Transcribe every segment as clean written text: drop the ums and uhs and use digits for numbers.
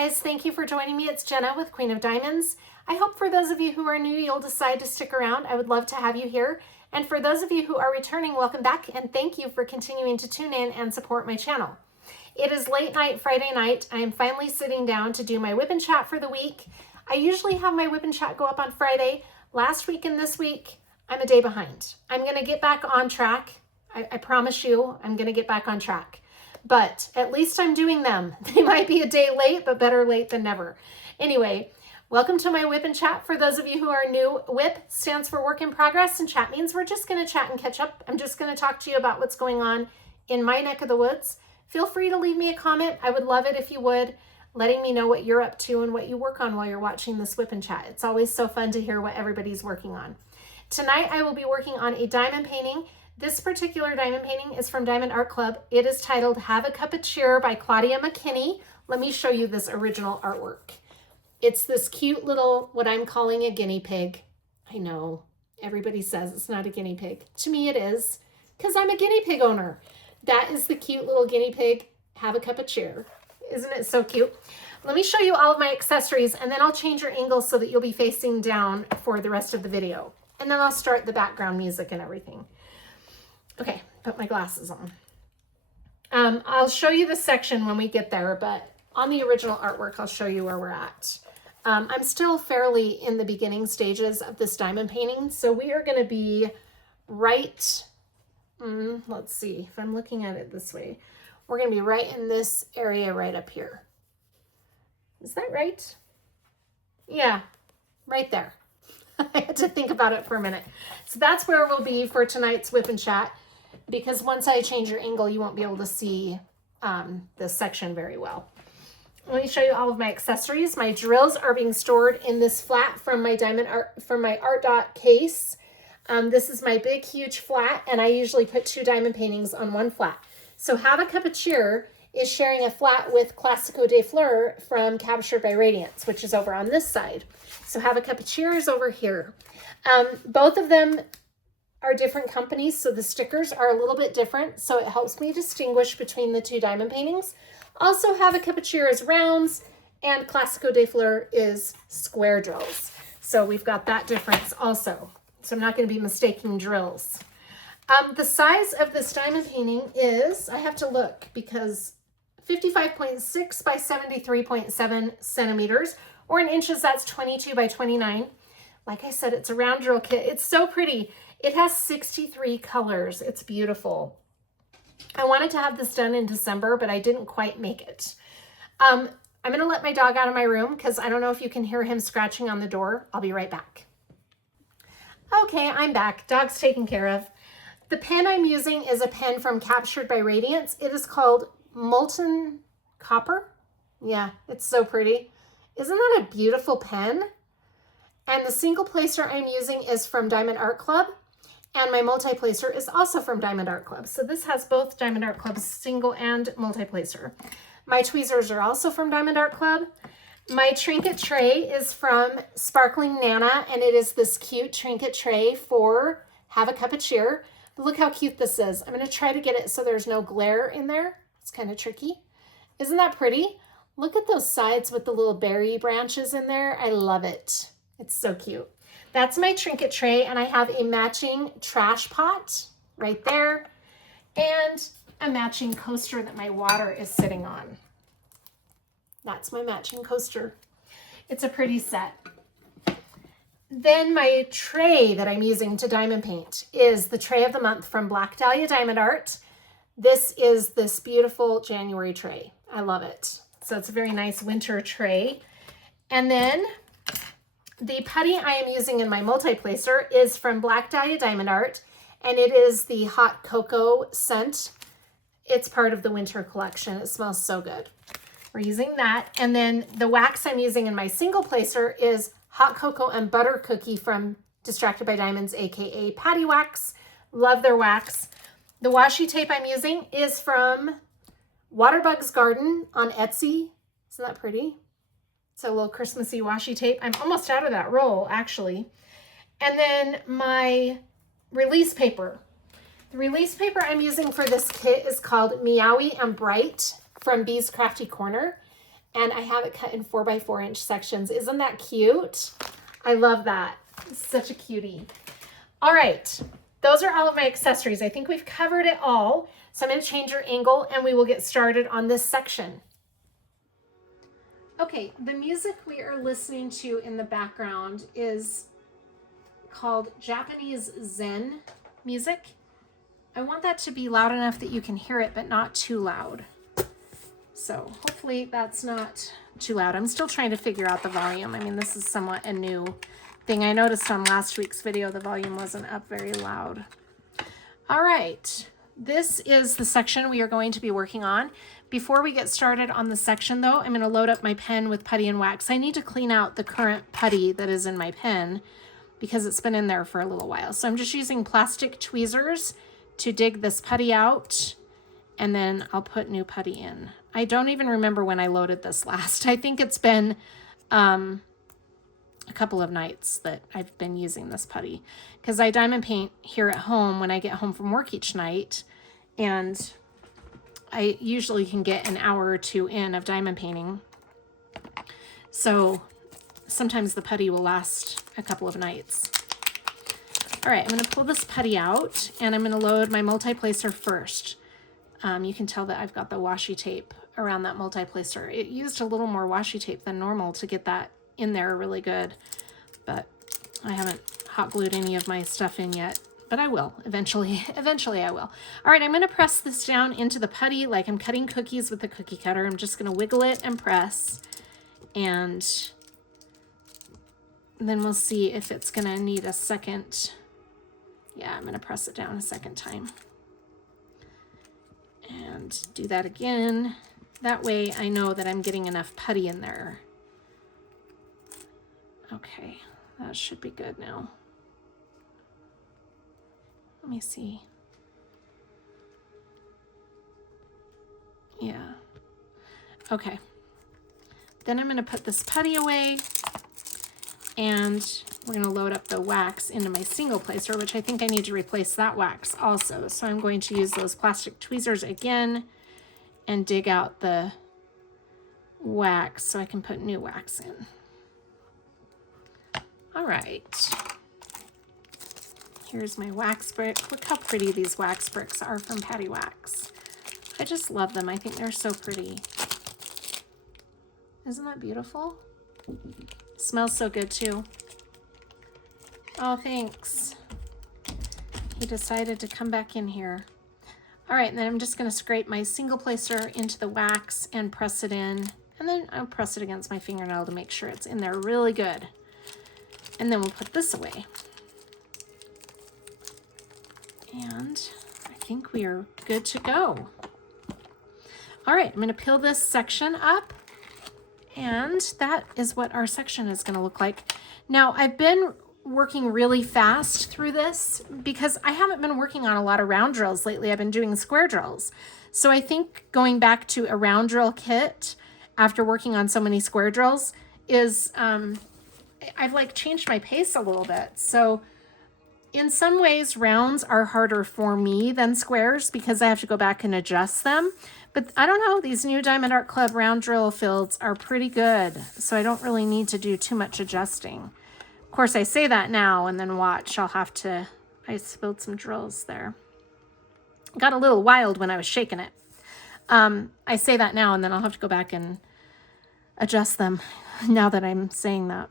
guys, thank you for joining me. It's Jenna with Queen of Diamonds. I hope for those of you who are new, you'll decide to stick around. I would love to have you here. And for those of you who are returning, welcome back and thank you for continuing to tune in and support my channel. It is late night Friday night. I am finally sitting down to do my Wip N Chat for the week. I usually have my Wip N Chat go up on Friday. Last week and this week, I'm a day behind. I'm gonna get back on track. I promise you, I'm gonna get back on track. But at least I'm doing them. They might be a day late, but better late than never. Anyway, welcome to my Wip N Chat. For those of you who are new, WIP stands for work in progress, and chat means we're just gonna chat and catch up. I'm just gonna talk to you about what's going on in my neck of the woods. Feel free to leave me a comment. I would love it if you would, letting me know what you're up to and what you work on while you're watching this Wip N Chat. It's always so fun to hear what everybody's working on. Tonight, I will be working on a diamond painting. This particular diamond painting is from Diamond Art Club. It is titled Have a Cup of Cheer by Claudia McKinney. Let me show you this original artwork. It's this cute little, what I'm calling a guinea pig. I know, everybody says it's not a guinea pig. To me it is, because I'm a guinea pig owner. That is the cute little guinea pig, Have a Cup of Cheer. Isn't it so cute? Let me show you all of my accessories and then I'll change your angle so that you'll be facing down for the rest of the video. And then I'll start the background music and everything. Okay, put my glasses on. I'll show you the section when we get there, but on the original artwork, I'll show you where we're at. I'm still fairly in the beginning stages of this diamond painting, so we are gonna be right, let's see, if I'm looking at it this way, we're gonna be right in this area right up here. Is that right? Yeah, right there. I had to think about it for a minute. So that's where we'll be for tonight's Wip N Chat, because once I change your angle, you won't be able to see this section very well. Let me show you all of my accessories. My drills are being stored in this flat from my Art Dot case. This is my big, huge flat, and I usually put 2 diamond paintings on 1 flat. So Have a Cup of Cheer is sharing a flat with Classico de Fleur from Captured by Radiance, which is over on this side. So Have a Cup of Cheer is over here. Both of them are different companies, so the stickers are a little bit different, so it helps me distinguish between the 2 diamond paintings. Also, Have a Cup of Cheer is rounds, and Classico de Fleur is square drills. So we've got that difference also. So I'm not going to be mistaking drills. The size of this diamond painting is, I have to look, because 55.6 by 73.7 centimeters, or in inches, that's 22 by 29. Like I said, it's a round drill kit. It's so pretty. It has 63 colors. It's beautiful. I wanted to have this done in December, but I didn't quite make it. I'm going to let my dog out of my room because I don't know if you can hear him scratching on the door. I'll be right back. Okay, I'm back. Dog's taken care of. The pen I'm using is a pen from Captured by Radiance. It is called Molten Copper. Yeah, it's so pretty. Isn't that a beautiful pen? And the single placer I'm using is from Diamond Art Club, and my multi-placer is also from Diamond Art Club. So this has both Diamond Art Club's single and multi-placer. My tweezers are also from Diamond Art Club. My trinket tray is from Sparkling Nana, and it is this cute trinket tray for Have a Cup of Cheer. But look how cute this is. I'm going to try to get it so there's no glare in there. It's kind of tricky. Isn't that pretty? Look at those sides with the little berry branches in there. I love it. It's so cute. That's my trinket tray, and I have a matching trash pot right there and a matching coaster that my water is sitting on. That's my matching coaster. It's a pretty set. Then my tray that I'm using to diamond paint is the tray of the month from Black Dahlia Diamond Art. This is this beautiful January tray. I love it. So it's a very nice winter tray. And then the putty I am using in my multi-placer is from Black Dahlia Diamond Art, and it is the Hot Cocoa scent. It's part of the winter collection. It smells so good. We're using that. And then the wax I'm using in my single placer is Hot Cocoa and Butter Cookie from Distracted by Diamonds, aka PaddyWaxx. Love their wax. The washi tape I'm using is from Waterbugs Garden on Etsy. Isn't that pretty? It's a little Christmassy washi tape. I'm almost out of that roll, actually. And then my release paper. The release paper I'm using for this kit is called Meowie and Bright from Bee's Crafty Corner. and I have it cut in 4x4 inch sections. Isn't that cute? I love that. It's such a cutie. All right, those are all of my accessories. I think we've covered it all. So I'm going to change your angle and we will get started on this section. Okay, the music we are listening to in the background is called Japanese Zen music. I want that to be loud enough that you can hear it, but not too loud. So hopefully that's not too loud. I'm still trying to figure out the volume. I mean, this is somewhat a new thing. I noticed on last week's video, the volume wasn't up very loud. All right, this is the section we are going to be working on. Before we get started on the section though, I'm gonna load up my pen with putty and wax. I need to clean out the current putty that is in my pen because it's been in there for a little while. So I'm just using plastic tweezers to dig this putty out, and then I'll put new putty in. I don't even remember when I loaded this last. I think it's been a couple of nights that I've been using this putty because I diamond paint here at home when I get home from work each night, and I usually can get an hour or two in of diamond painting. So sometimes the putty will last a couple of nights. All right, I'm going to pull this putty out and I'm going to load my multi-placer first. You can tell that I've got the washi tape around that multi-placer. It used a little more washi tape than normal to get that in there really good, but I haven't hot glued any of my stuff in yet, but I will eventually. Eventually I will. All right, I'm going to press this down into the putty like I'm cutting cookies with a cookie cutter. I'm just going to wiggle it and press, and then we'll see if it's going to need a second. Yeah, I'm going to press it down a second time and do that again. That way I know that I'm getting enough putty in there. Okay, that should be good now. Let me see. Yeah. Okay. Then I'm going to put this putty away, and we're going to load up the wax into my single placer, which I think I need to replace that wax also. So I'm going to use those plastic tweezers again and dig out the wax so I can put new wax in. All right. Here's my wax brick. Look how pretty these wax bricks are from PaddyWaxx. I just love them. I think they're so pretty. Isn't that beautiful? Smells so good too. Oh, thanks. He decided to come back in here. All right, and then I'm just going to scrape my single placer into the wax and press it in. And then I'll press it against my fingernail to make sure it's in there really good. And then we'll put this away. And I think we are good to go. All right, I'm going to peel this section up. And that is what our section is going to look like. Now, I've been working really fast through this because I haven't been working on a lot of round drills lately. I've been doing square drills. So I think going back to a round drill kit after working on so many square drills is, I've like changed my pace a little bit. So in some ways, rounds are harder for me than squares because I have to go back and adjust them. But I don't know, these new Diamond Art Club round drill fields are pretty good. So I don't really need to do too much adjusting. Of course, I say that now and then watch, I'll have to, I spilled some drills there. Got a little wild when I was shaking it. I say that now and then I'll have to go back and adjust them now that I'm saying that.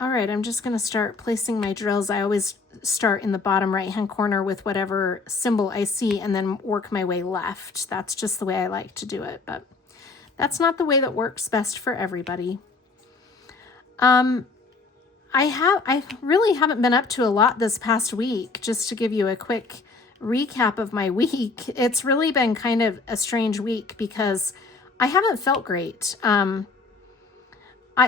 All right, I'm just going to start placing my drills. I always start in the bottom right-hand corner with whatever symbol I see and then work my way left. That's just the way I like to do it, but that's not the way that works best for everybody. I really haven't been up to a lot this past week. Just to give you a quick recap of my week, it's really been kind of a strange week because I haven't felt great.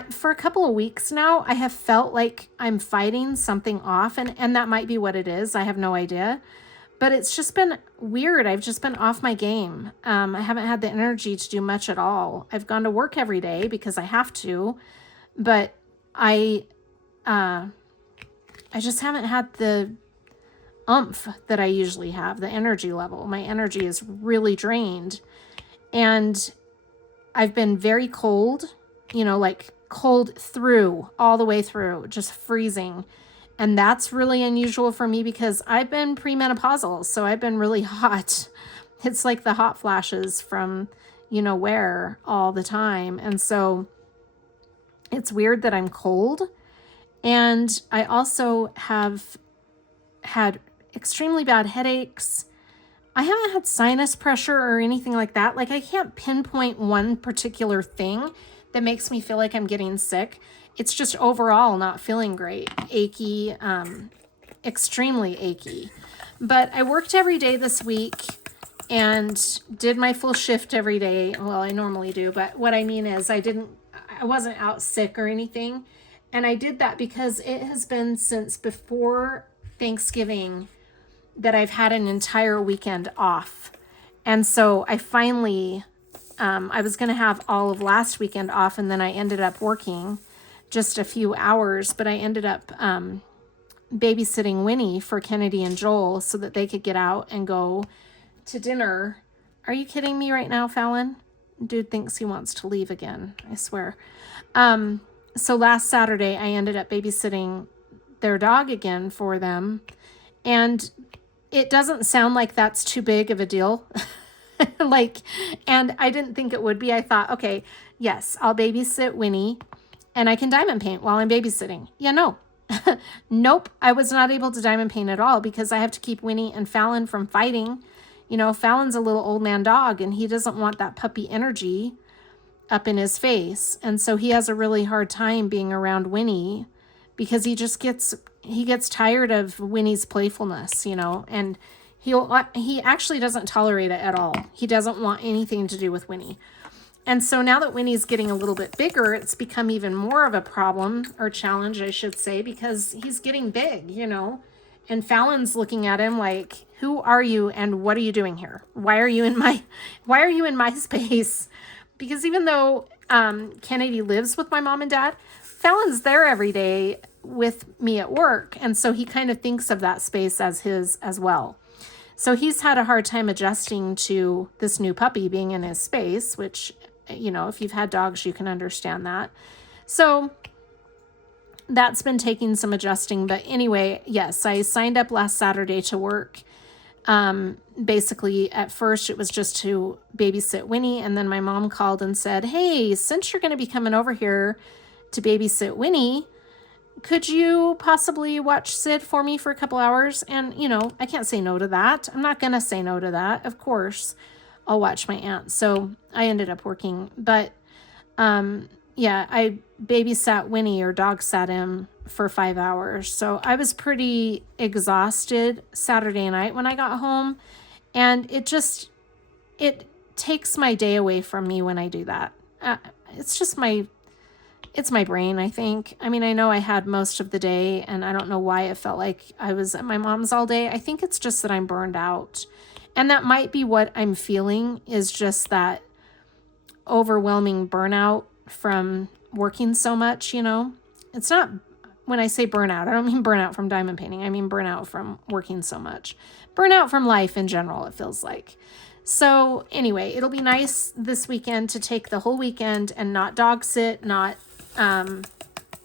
For a couple of weeks now, I have felt like I'm fighting something off, and that might be what it is. I have no idea. But it's just been weird. I've just been off my game. I haven't had the energy to do much at all. I've gone to work every day because I have to, but I just haven't had the oomph that I usually have, the energy level. My energy is really drained. And I've been very cold, you know, like cold through, all the way through, just freezing. And that's really unusual for me because I've been premenopausal, so I've been really hot. It's like the hot flashes from, you know, where all the time. And so it's weird that I'm cold. And I also have had extremely bad headaches. I haven't had sinus pressure or anything like that. Like, I can't pinpoint one particular thing that makes me feel like I'm getting sick. It's just overall not feeling great. Achy, extremely achy. But I worked every day this week and did my full shift every day. Well, I normally do, but what I mean is I wasn't out sick or anything. And I did that because it has been since before Thanksgiving that I've had an entire weekend off. And so I finally, I was going to have all of last weekend off, and then I ended up working just a few hours, but I ended up babysitting Winnie for Kennedy and Joel so that they could get out and go to dinner. Are you kidding me right now, Fallon? Dude thinks he wants to leave again, I swear. So last Saturday, I ended up babysitting their dog again for them. And it doesn't sound like that's too big of a deal. And I didn't think it would be. I thought, okay, yes, I'll babysit Winnie and I can diamond paint while I'm babysitting. Yeah, no. Nope. I was not able to diamond paint at all because I have to keep Winnie and Fallon from fighting. You know, Fallon's a little old man dog and he doesn't want that puppy energy up in his face. And so he has a really hard time being around Winnie because he gets tired of Winnie's playfulness, you know, and he actually doesn't tolerate it at all. He doesn't want anything to do with Winnie. And so now that Winnie's getting a little bit bigger, it's become even more of a problem, or challenge, I should say, because he's getting big, you know, and Fallon's looking at him like, who are you and what are you doing here? Why are you in my space? Because even though Kennedy lives with my mom and dad, Fallon's there every day with me at work. And so he kind of thinks of that space as his as well. So he's had a hard time adjusting to this new puppy being in his space, which, you know, if you've had dogs, you can understand that. So that's been taking some adjusting. But anyway, yes, I signed up last Saturday to work. Basically, at first it was just to babysit Winnie. And then my mom called and said, hey, since you're going to be coming over here to babysit Winnie, could you possibly watch Sid for me for a couple hours? And, you know, I can't say no to that. I'm not going to say no to that. Of course, I'll watch my aunt. So I ended up working. But, yeah, I babysat Winnie, or dog sat him, for 5 hours. So I was pretty exhausted Saturday night when I got home. And it takes my day away from me when I do that. It's my brain, I think. I mean, I know I had most of the day, and I don't know why it felt like I was at my mom's all day. I think it's just that I'm burned out. And that might be what I'm feeling, is just that overwhelming burnout from working so much, you know. It's not, when I say burnout, I don't mean burnout from diamond painting. I mean burnout from working so much. Burnout from life in general, it feels like. So anyway, it'll be nice this weekend to take the whole weekend and not dog sit, not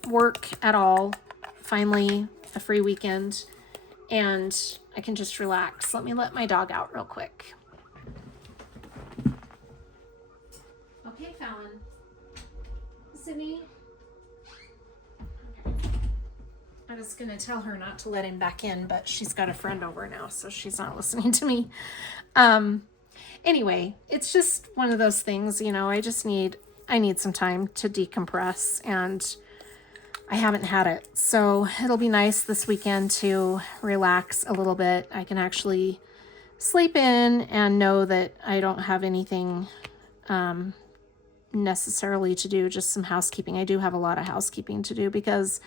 work at all. Finally, a free weekend, and I can just relax. Let me let my dog out real quick. Okay, Fallon. Sydney. I was going to tell her not to let him back in, but she's got a friend over now, so she's not listening to me. Anyway, it's just one of those things, you know, I need some time to decompress, and I haven't had it. So it'll be nice this weekend to relax a little bit. I can actually sleep in and know that I don't have anything necessarily to do, just some housekeeping. I do have a lot of housekeeping to do because,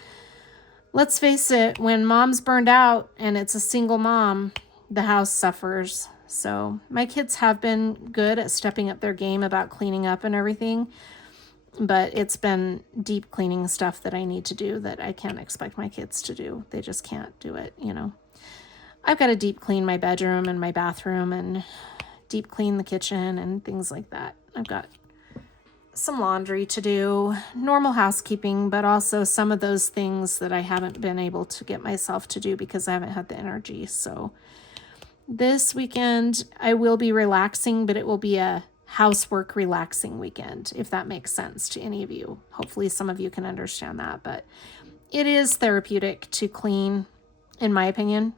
let's face it, when mom's burned out and it's a single mom, the house suffers. So my kids have been good at stepping up their game about cleaning up and everything, but it's been deep cleaning stuff that I need to do that I can't expect my kids to do. They just can't do it, you know. I've got to deep clean my bedroom and my bathroom and deep clean the kitchen and things like that. I've got some laundry to do, normal housekeeping, but also some of those things that I haven't been able to get myself to do because I haven't had the energy. So this weekend I will be relaxing, but it will be a housework relaxing weekend, if that makes sense to any of you. Hopefully some of you can understand that, but it is therapeutic to clean, in my opinion.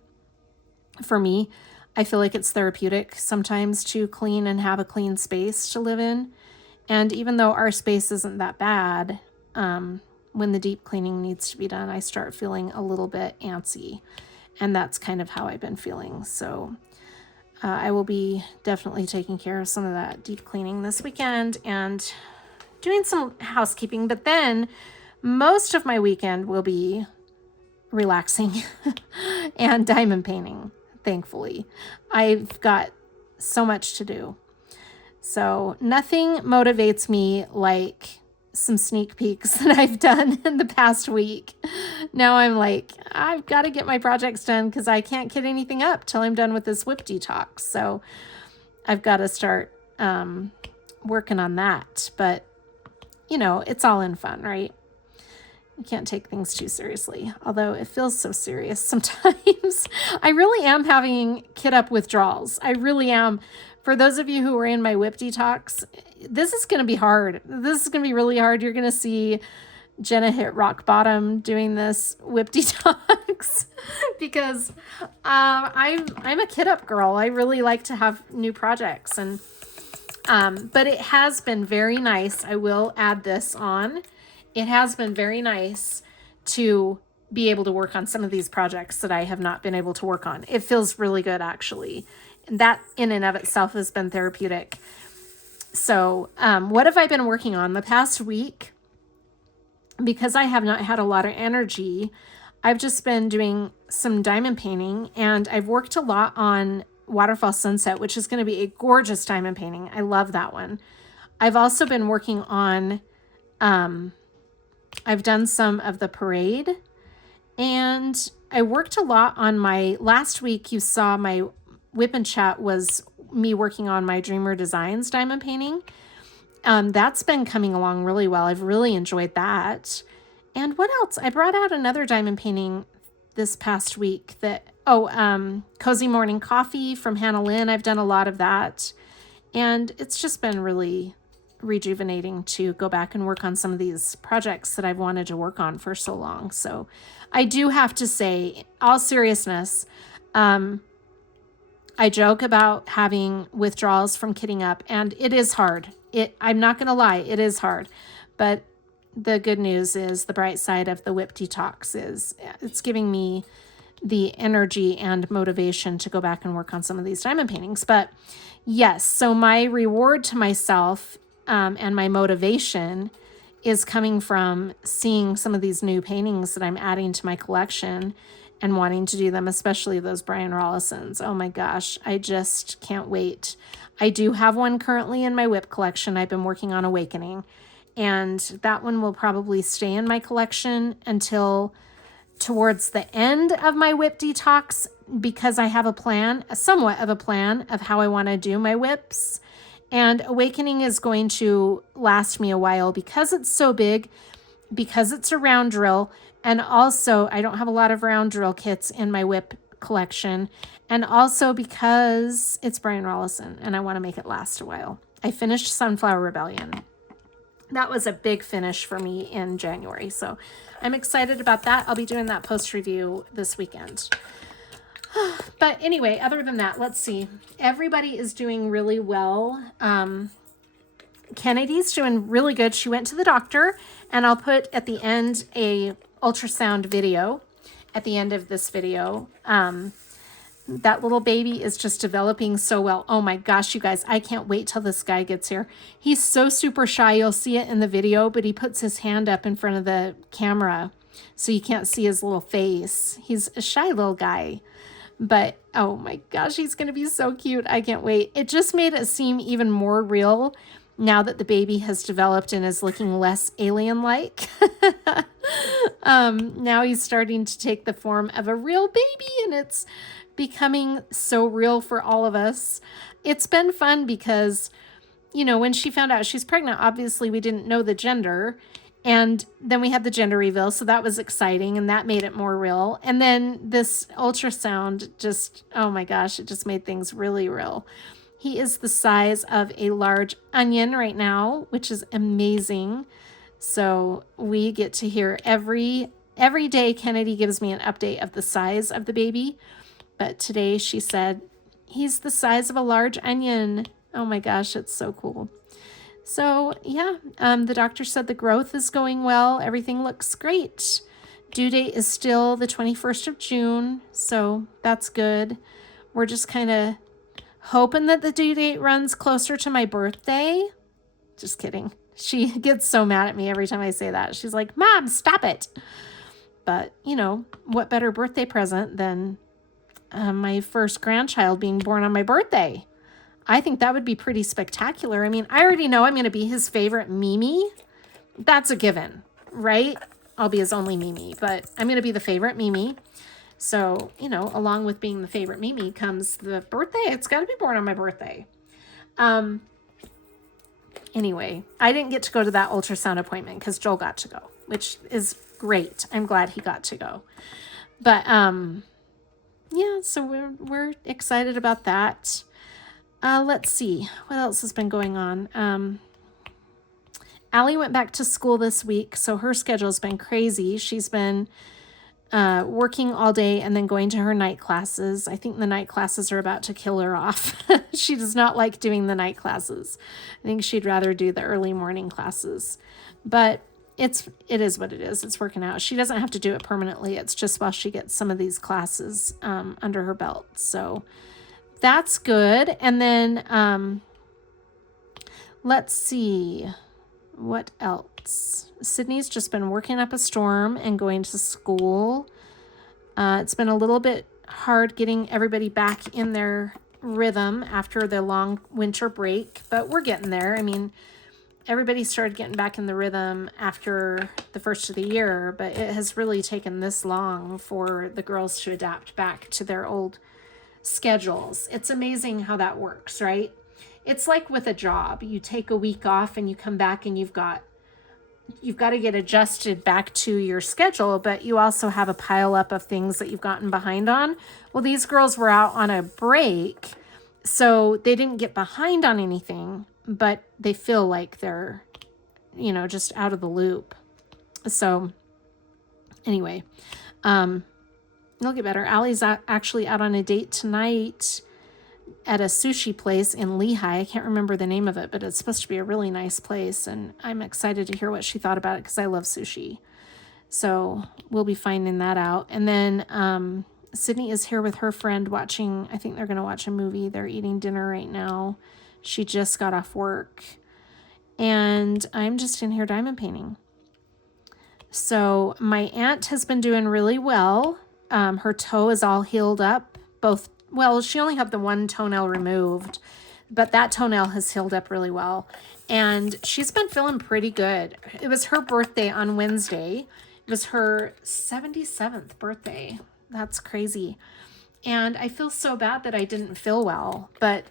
For me, I feel like it's therapeutic sometimes to clean and have a clean space to live in. And even though our space isn't that bad, when the deep cleaning needs to be done, I start feeling a little bit antsy. And that's kind of how I've been feeling. So I will be definitely taking care of some of that deep cleaning this weekend and doing some housekeeping. But then most of my weekend will be relaxing and diamond painting, thankfully. I've got so much to do. So nothing motivates me like some sneak peeks that I've done in the past week. Now I'm like, I've got to get my projects done because I can't get anything up till I'm done with this whip detox. So I've got to start working on that. But, you know, it's all in fun, right? You can't take things too seriously, although it feels so serious sometimes. I really am having kid up withdrawals. I really am. For those of you who are in my whip detox, this is going to be hard. This is going to be really hard. You're going to see Jenna hit rock bottom doing this whip detox because I'm a kid up girl. I really like to have new projects, and but it has been very nice. I will add this on. It has been very nice to be able to work on some of these projects that I have not been able to work on. It feels really good, actually. And that in and of itself has been therapeutic. So what have I been working on the past week? Because I have not had a lot of energy, I've just been doing some diamond painting, and I've worked a lot on Waterfall Sunset, which is going to be a gorgeous diamond painting. I love that one. I've also been working on, I've done some of the parade, and I worked a lot on my, last week you saw my Wip N Chat was me working on my Dreamer Designs diamond painting. That's been coming along really well. I've really enjoyed that. And what else? I brought out another diamond painting this past week that, Cozy Morning Coffee from Hannah Lynn. I've done a lot of that. And it's just been really rejuvenating to go back and work on some of these projects that I've wanted to work on for so long. So I do have to say, all seriousness, I joke about having withdrawals from kitting up, and it is hard. I'm not going to lie, it is hard. But the good news is, the bright side of the whip detox is it's giving me the energy and motivation to go back and work on some of these diamond paintings. But yes, so my reward to myself and my motivation is coming from seeing some of these new paintings that I'm adding to my collection and wanting to do them, especially those Brian Rollisons. Oh my gosh, I just can't wait. I do have one currently in my whip collection. I've been working on Awakening, and that one will probably stay in my collection until towards the end of my whip detox, because I have a plan, somewhat of a plan of how I want to do my whips. And Awakening is going to last me a while because it's so big, because it's a round drill. And also, I don't have a lot of round drill kits in my whip collection. And also because it's Brian Rollison and I want to make it last a while. I finished Sunflower Rebellion. That was a big finish for me in January. So I'm excited about that. I'll be doing that post review this weekend. But anyway, other than that, let's see. Everybody is doing really well. Kennedy's doing really good. She went to the doctor, and I'll put at the end a ultrasound video at the end of this video. That little baby is just developing so well. Oh my gosh, you guys, I can't wait till this guy gets here. He's so super shy. You'll see it in the video, but he puts his hand up in front of the camera so you can't see his little face. He's a shy little guy, but oh my gosh, he's going to be so cute. I can't wait. It just made it seem even more real now that the baby has developed and is looking less alien-like. Now he's starting to take the form of a real baby, and it's becoming so real for all of us. It's been fun because you know, when she found out she's pregnant, obviously we didn't know the gender. And then we had the gender reveal, so that was exciting, and that made it more real. And then this ultrasound just, oh my gosh, it just made things really real. He is the size of a large onion right now, which is amazing. So we get to hear every day Kennedy gives me an update of the size of the baby. But today she said, he's the size of a large onion. Oh my gosh, it's so cool. So yeah, the doctor said the growth is going well. Everything looks great. Due date is still the 21st of June. So that's good. We're just kind of hoping that the due date runs closer to my birthday. Just kidding. She gets so mad at me every time I say that. She's like, Mom, stop it. But, you know, what better birthday present than my first grandchild being born on my birthday? I think that would be pretty spectacular. I mean, I already know I'm going to be his favorite Mimi. That's a given, right? I'll be his only Mimi, but I'm going to be the favorite Mimi. So, you know, along with being the favorite Mimi comes the birthday. It's got to be born on my birthday. Anyway, I didn't get to go to that ultrasound appointment because Joel got to go, which is great. I'm glad he got to go. But, yeah, so we're excited about that. Let's see. What else has been going on? Allie went back to school this week, so her schedule's been crazy. She's been working all day and then going to her night classes. I think the night classes are about to kill her off. She does not like doing the night classes. I think she'd rather do the early morning classes. But it is what it is. It's working out. She doesn't have to do it permanently. It's just while she gets some of these classes under her belt. So that's good. And then let's see. What else? Sydney's just been working up a storm and going to school. It's been a little bit hard getting everybody back in their rhythm after the long winter break, but we're getting there. I mean, everybody started getting back in the rhythm after the first of the year, but it has really taken this long for the girls to adapt back to their old schedules. It's amazing how that works, right? It's like with a job. You take a week off and you come back and you've got to get adjusted back to your schedule, but you also have a pile up of things that you've gotten behind on. Well, these girls were out on a break, so they didn't get behind on anything, but they feel like they're, you know, just out of the loop. So anyway, it'll get better. Allie's actually out on a date tonight at a sushi place in Lehigh. I can't remember the name of it, but it's supposed to be a really nice place, and I'm excited to hear what she thought about it because I love sushi. So we'll be finding that out. And then Sydney is here with her friend watching, I think they're going to watch a movie. They're eating dinner right now. She just got off work. And I'm just in here diamond painting. So my aunt has been doing really well. Her toe is all healed up, she only had the one toenail removed, but that toenail has healed up really well. And she's been feeling pretty good. It was her birthday on Wednesday. It was her 77th birthday. That's crazy. And I feel so bad that I didn't feel well, but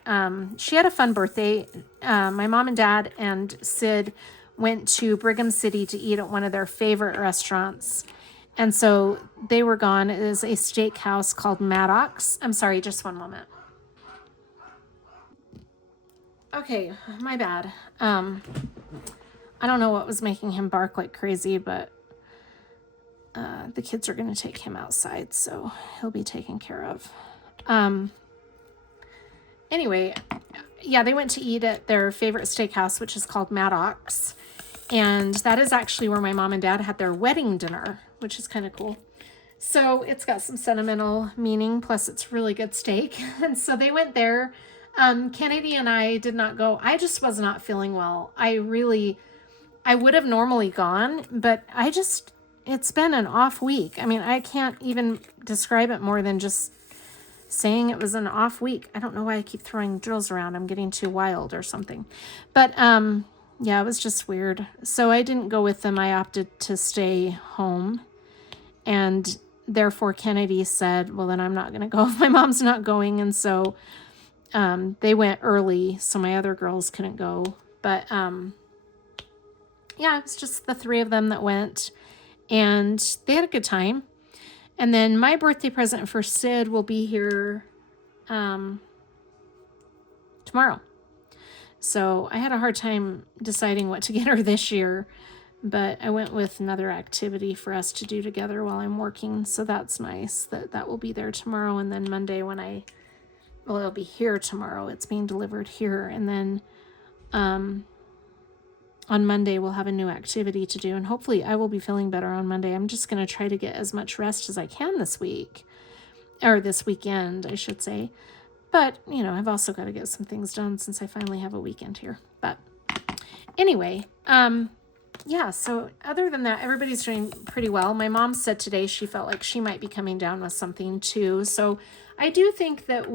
she had a fun birthday. My mom and dad and Sid went to Brigham City to eat at one of their favorite restaurants. And so they were gone. It is a steakhouse called Maddox. I'm sorry, just one moment. Okay, my bad. I don't know what was making him bark like crazy, but the kids are going to take him outside, so he'll be taken care of. Anyway, yeah, they went to eat at their favorite steakhouse, which is called Maddox. And that is actually where my mom and dad had their wedding dinner, which is kind of cool. So it's got some sentimental meaning, plus it's really good steak. And so they went there. Kennedy and I did not go. I just was not feeling well. I would have normally gone, but it's been an off week. I mean, I can't even describe it more than just saying it was an off week. I don't know why I keep throwing drills around. I'm getting too wild or something. But, yeah, it was just weird. So I didn't go with them. I opted to stay home. And therefore Kennedy said, well, then I'm not going to go if my mom's not going. And so They went early, so my other girls couldn't go. But yeah, it's just the three of them that went, and they had a good time. And then my birthday present for Sid will be here tomorrow. So I had a hard time deciding what to get her this year, but I went with another activity for us to do together while I'm working. So that's nice that will be there tomorrow. And then Monday well, it'll be here tomorrow. It's being delivered here. And then on Monday, we'll have a new activity to do. And hopefully I will be feeling better on Monday. I'm just going to try to get as much rest as I can this week, or this weekend, I should say. But, I've also got to get some things done since I finally have a weekend here. But anyway, yeah, so other than that, everybody's doing pretty well. My mom said today she felt like she might be coming down with something too. So I do think that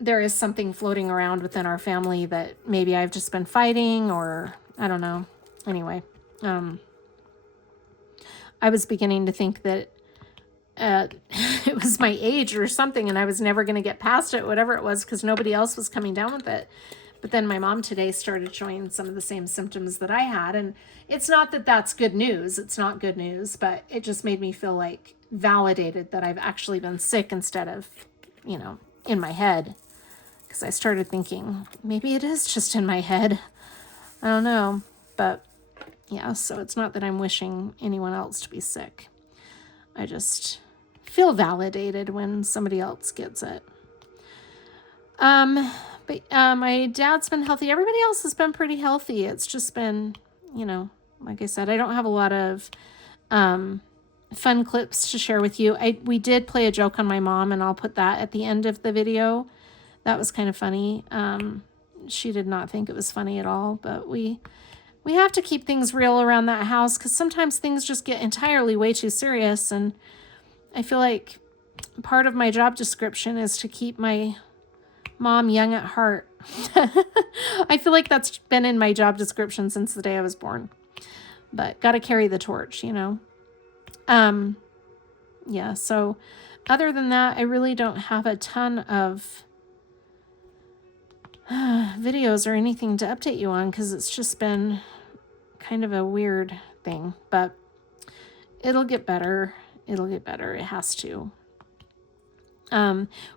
there is something floating around within our family that maybe I've just been fighting, or I don't know. Anyway, I was beginning to think that it was my age or something, and I was never going to get past it, whatever it was, because nobody else was coming down with it. But then my mom today started showing some of the same symptoms that I had. And it's not that that's good news. It's not good news, but it just made me feel like validated that I've actually been sick instead of, in my head. Because I started thinking, maybe it is just in my head. I don't know. But yeah, so it's not that I'm wishing anyone else to be sick. I just feel validated when somebody else gets it. But my dad's been healthy. Everybody else has been pretty healthy. It's just been, like I said, I don't have a lot of fun clips to share with you. We did play a joke on my mom, and I'll put that at the end of the video. That was kind of funny. She did not think it was funny at all, but we have to keep things real around that house, because sometimes things just get entirely way too serious. And I feel like part of my job description is to keep my mom young at heart. I feel like that's been in my job description since the day I was born, but got to carry the torch, Yeah. So other than that, I really don't have a ton of videos or anything to update you on, because it's just been kind of a weird thing, but it'll get better. It'll get better. It has to.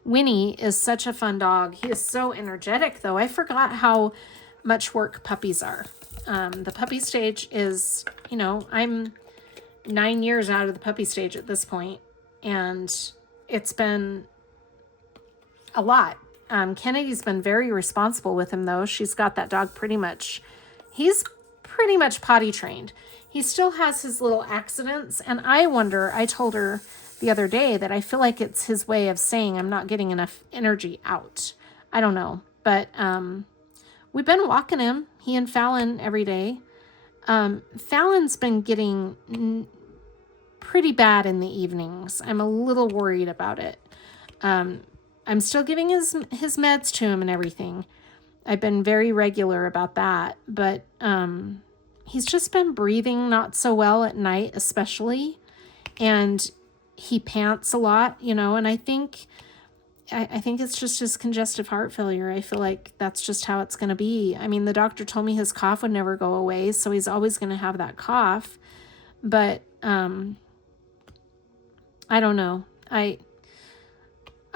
Winnie is such a fun dog. He is so energetic, though. I forgot how much work puppies are. The puppy stage is, I'm 9 years out of the puppy stage at this point, and it's been a lot. Kennedy's been very responsible with him, though. She's got that dog he's pretty much potty trained. He still has his little accidents, and I told her the other day that I feel like it's his way of saying I'm not getting enough energy out. I don't know, but we've been walking him, he and Fallon, every day. Fallon's been getting pretty bad in the evenings. I'm a little worried about it. I'm still giving his meds to him and everything. I've been very regular about that, but he's just been breathing not so well at night, especially, and he pants a lot, and I think it's just his congestive heart failure. I feel like that's just how it's going to be. I mean, the doctor told me his cough would never go away, so he's always going to have that cough, but I don't know.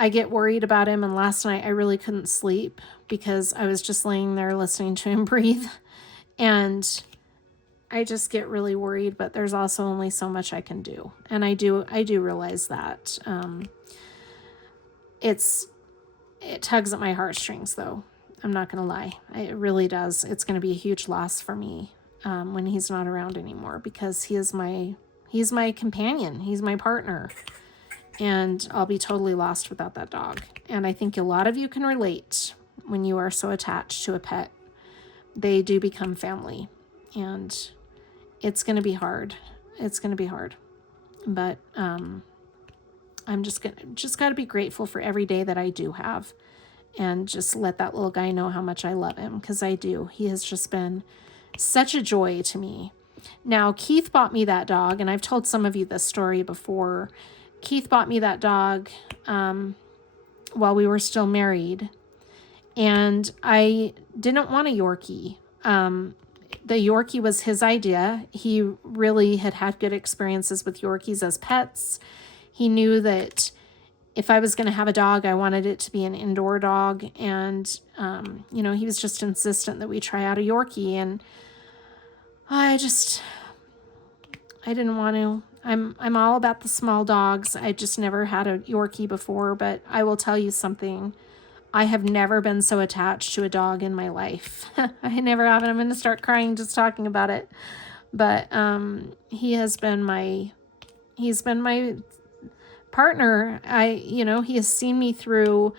I get worried about him, and last night I really couldn't sleep because I was just laying there listening to him breathe, and I just get really worried, but there's also only so much I can do. And I do realize that. It tugs at my heartstrings, though. I'm not going to lie. It really does. It's going to be a huge loss for me when he's not around anymore, because he's my companion. He's my partner. And I'll be totally lost without that dog. And I think a lot of you can relate when you are so attached to a pet. They do become family. And it's going to be hard. It's going to be hard. But I'm just got to be grateful for every day that I do have. And just let that little guy know how much I love him, because I do. He has just been such a joy to me. Now, Keith bought me that dog, and I've told some of you this story before. Keith bought me that dog while we were still married. And I didn't want a Yorkie. The Yorkie was his idea. He really had had good experiences with Yorkies as pets. He knew that if I was going to have a dog, I wanted it to be an indoor dog. And, he was just insistent that we try out a Yorkie. And I didn't want to. I'm all about the small dogs. I just never had a Yorkie before, but I will tell you something. I have never been so attached to a dog in my life. I never have, and I'm going to start crying just talking about it. But he's been my partner. He has seen me through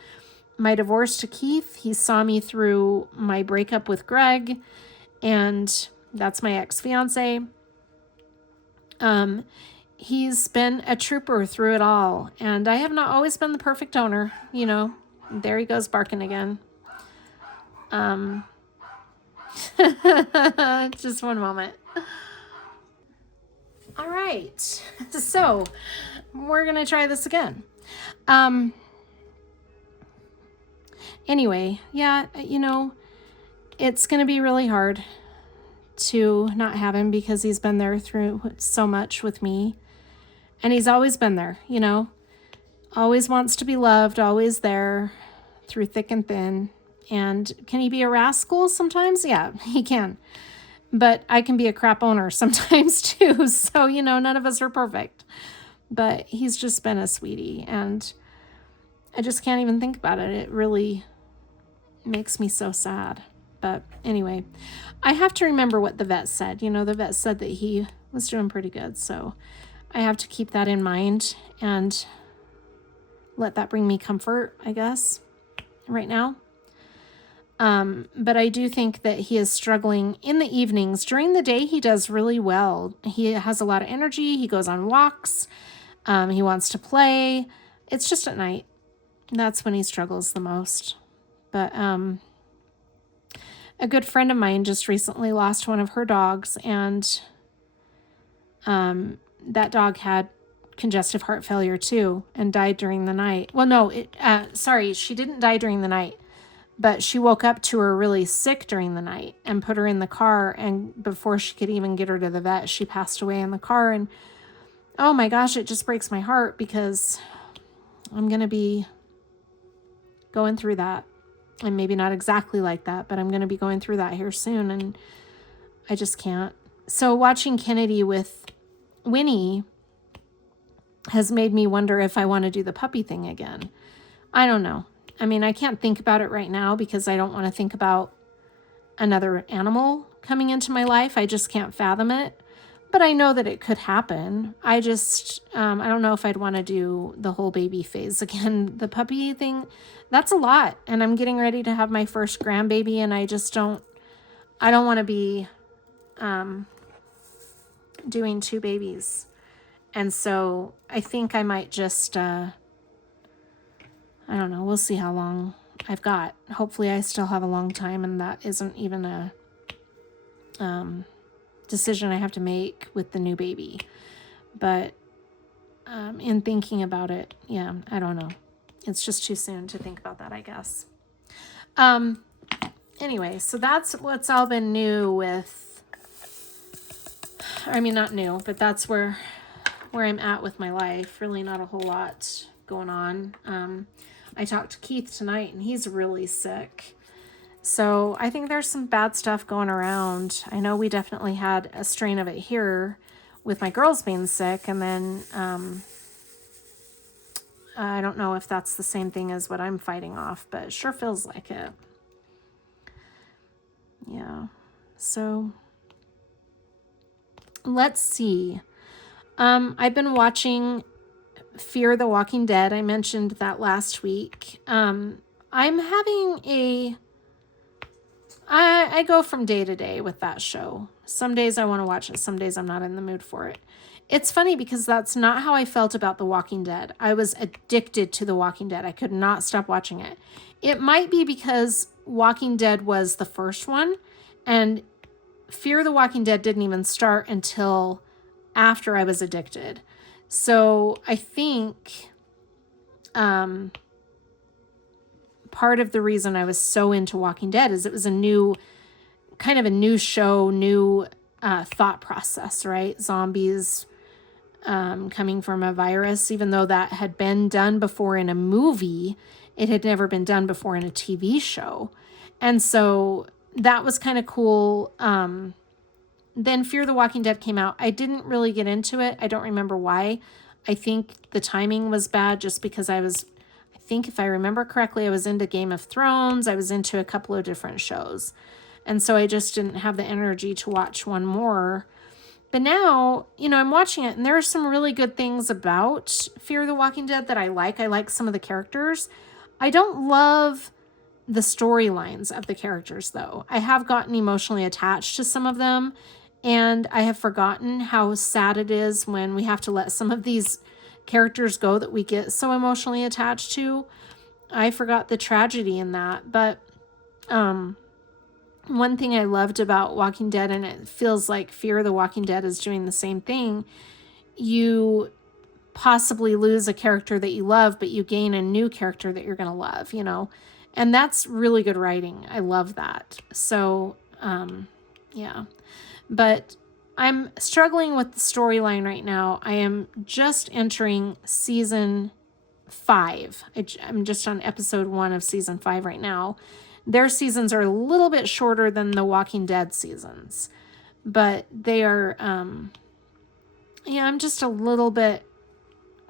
my divorce to Keith. He saw me through my breakup with Greg, and that's my ex-fiance. He's been a trooper through it all, and I have not always been the perfect owner. There he goes barking again. Just one moment. All right, so we're gonna try this again. Anyway, yeah, it's gonna be really hard to not have him because he's been there through so much with me, and he's always been there, always wants to be loved, always there through thick and thin. And can he be a rascal sometimes? Yeah, he can. But I can be a crap owner sometimes too. So, none of us are perfect. But he's just been a sweetie. And I just can't even think about it. It really makes me so sad. But anyway, I have to remember what the vet said. The vet said that he was doing pretty good. So I have to keep that in mind and let that bring me comfort, I guess, right now. But I do think that he is struggling in the evenings. During the day, he does really well. He has a lot of energy. He goes on walks. He wants to play. It's just at night. That's when he struggles the most. But a good friend of mine just recently lost one of her dogs, and that dog had congestive heart failure too and died during the night. Well, no, she didn't die during the night. But she woke up to her really sick during the night and put her in the car. And before she could even get her to the vet, she passed away in the car. And oh my gosh, it just breaks my heart because I'm going to be going through that. And maybe not exactly like that, but I'm going to be going through that here soon. And I just can't. So watching Kennedy with Winnie has made me wonder if I want to do the puppy thing again. I don't know. I mean, I can't think about it right now because I don't want to think about another animal coming into my life. I just can't fathom it. But I know that it could happen. I don't know if I'd want to do the whole baby phase again. The puppy thing, that's a lot. And I'm getting ready to have my first grandbaby, and I don't want to be doing two babies. And so I think I might just... I don't know. We'll see how long I've got. Hopefully I still have a long time, and that isn't even a decision I have to make with the new baby. But in thinking about it, yeah, I don't know. It's just too soon to think about that, I guess. Anyway, so that's what's all been new with... I mean, not new, but that's where I'm at with my life. Really not a whole lot going on. I talked to Keith tonight, and he's really sick. So I think there's some bad stuff going around. I know we definitely had a strain of it here with my girls being sick. And then I don't know if that's the same thing as what I'm fighting off, but it sure feels like it. Yeah. So let's see. I've been watching Fear the Walking Dead. I mentioned that last week. I'm having I go from day to day with that show. Some days I want to watch it. Some days I'm not in the mood for it. It's funny because that's not how I felt about The Walking Dead. I was addicted to The Walking Dead. I could not stop watching it. It might be because Walking Dead was the first one, and Fear the Walking Dead didn't even start until after I was addicted. So I think part of the reason I was so into Walking Dead is it was a new, kind of a new show, new thought process, right? Zombies coming from a virus, even though that had been done before in a movie, it had never been done before in a TV show. And so that was kind of cool. Then Fear the Walking Dead came out. I didn't really get into it. I don't remember why. I think the timing was bad just because I think if I remember correctly, I was into Game of Thrones. I was into a couple of different shows. And so I just didn't have the energy to watch one more. But now, I'm watching it, and there are some really good things about Fear the Walking Dead that I like. I like some of the characters. I don't love the storylines of the characters, though. I have gotten emotionally attached to some of them, and I have forgotten how sad it is when we have to let some of these characters go that we get so emotionally attached to. I forgot the tragedy in that. But one thing I loved about Walking Dead, and it feels like Fear the Walking Dead is doing the same thing, you possibly lose a character that you love, but you gain a new character that you're going to love, and that's really good writing. I love that. So, yeah, but I'm struggling with the storyline right now. I am just entering season 5. I'm just on episode 1 of season 5 right now. Their seasons are a little bit shorter than the Walking Dead seasons, but they are, I'm just a little bit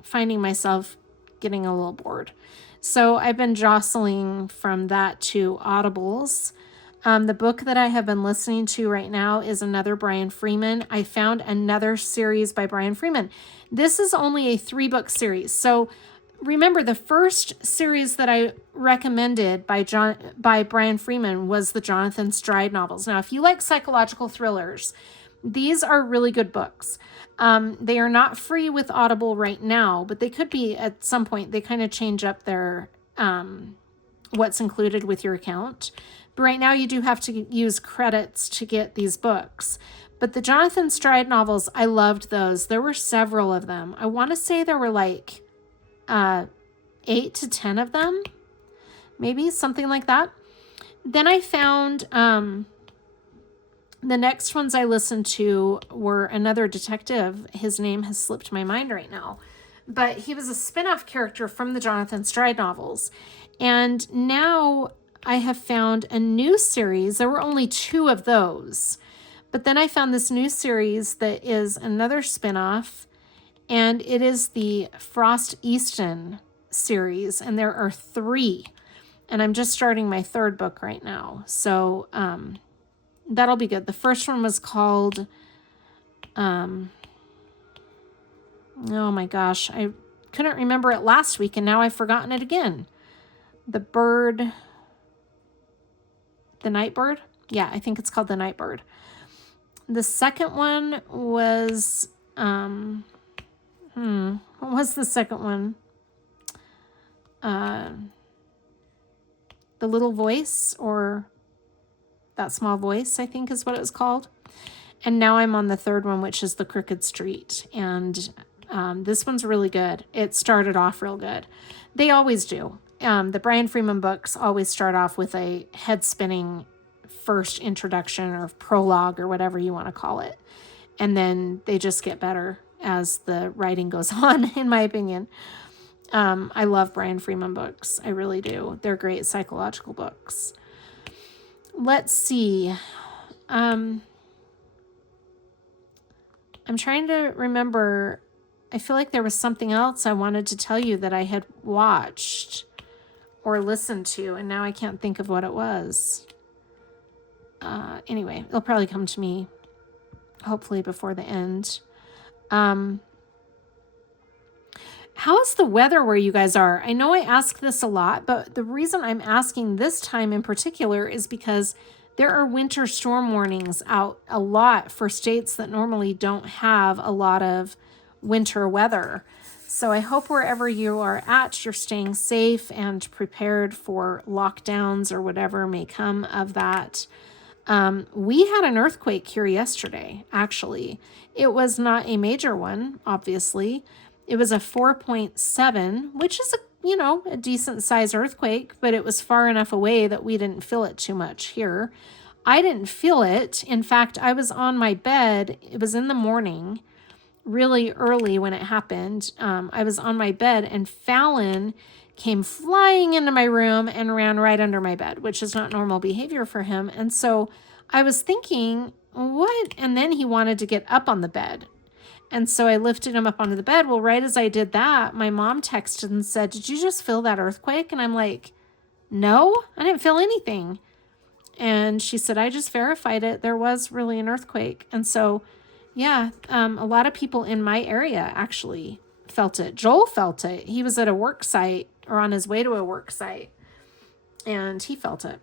finding myself getting a little bored. So I've been jostling from that to Audibles. The book that I have been listening to right now is another Brian Freeman. I found another series by Brian Freeman. This is only a 3-book series. So remember, the first series that I recommended by Brian Freeman was the Jonathan Stride novels. Now, if you like psychological thrillers, these are really good books. They are not free with Audible right now, but they could be at some point. They kind of change up their what's included with your account. But right now you do have to use credits to get these books. But the Jonathan Stride novels, I loved those. There were several of them. I want to say there were like 8 to 10 of them, maybe something like that. Then I found the next ones I listened to were another detective. His name has slipped my mind right now, but he was a spin-off character from the Jonathan Stride novels. And now I have found a new series. There were only 2 of those, but then I found this new series that is another spin-off, and it is the Frost Easton series, and there are 3. And I'm just starting my 3rd book right now. So that'll be good. The first one was called, oh my gosh, I couldn't remember it last week, and now I've forgotten it again. The Night Bird? Yeah, I think it's called The Night Bird. The second one was, what was the second one? The Little Voice, or That Small Voice, I think is what it was called. And now I'm on the 3rd one, which is The Crooked Street. And this one's really good. It started off real good. They always do. The Brian Freeman books always start off with a head-spinning first introduction or prologue or whatever you want to call it. And then they just get better as the writing goes on, in my opinion. I love Brian Freeman books. I really do. They're great psychological books. Let's see. I'm trying to remember. I feel like there was something else I wanted to tell you that I had watched or listened to, and now I can't think of what it was. Anyway, it'll probably come to me hopefully before the end. How's the weather where you guys are? I know I ask this a lot, but the reason I'm asking this time in particular is because there are winter storm warnings out a lot for states that normally don't have a lot of winter weather. So I hope wherever you are at, you're staying safe and prepared for lockdowns or whatever may come of that. We had an earthquake here yesterday, actually. It was not a major one, obviously. It was a 4.7, which is a you know, a decent size earthquake, but it was far enough away that we didn't feel it too much here. I didn't feel it. In fact, I was on my bed. It was in the morning, really early when it happened. I was on my bed and Fallon came flying into my room and ran right under my bed, which is not normal behavior for him. And so I was thinking, what? And then he wanted to get up on the bed. And so I lifted him up onto the bed. Well, right as I did that, my mom texted and said, "Did you just feel that earthquake?" And I'm like, "No, I didn't feel anything." And she said, "I just verified it. There was really an earthquake." And so, yeah, a lot of people in my area actually felt it. Joel felt it. He was at a work site or on his way to a work site, and he felt it.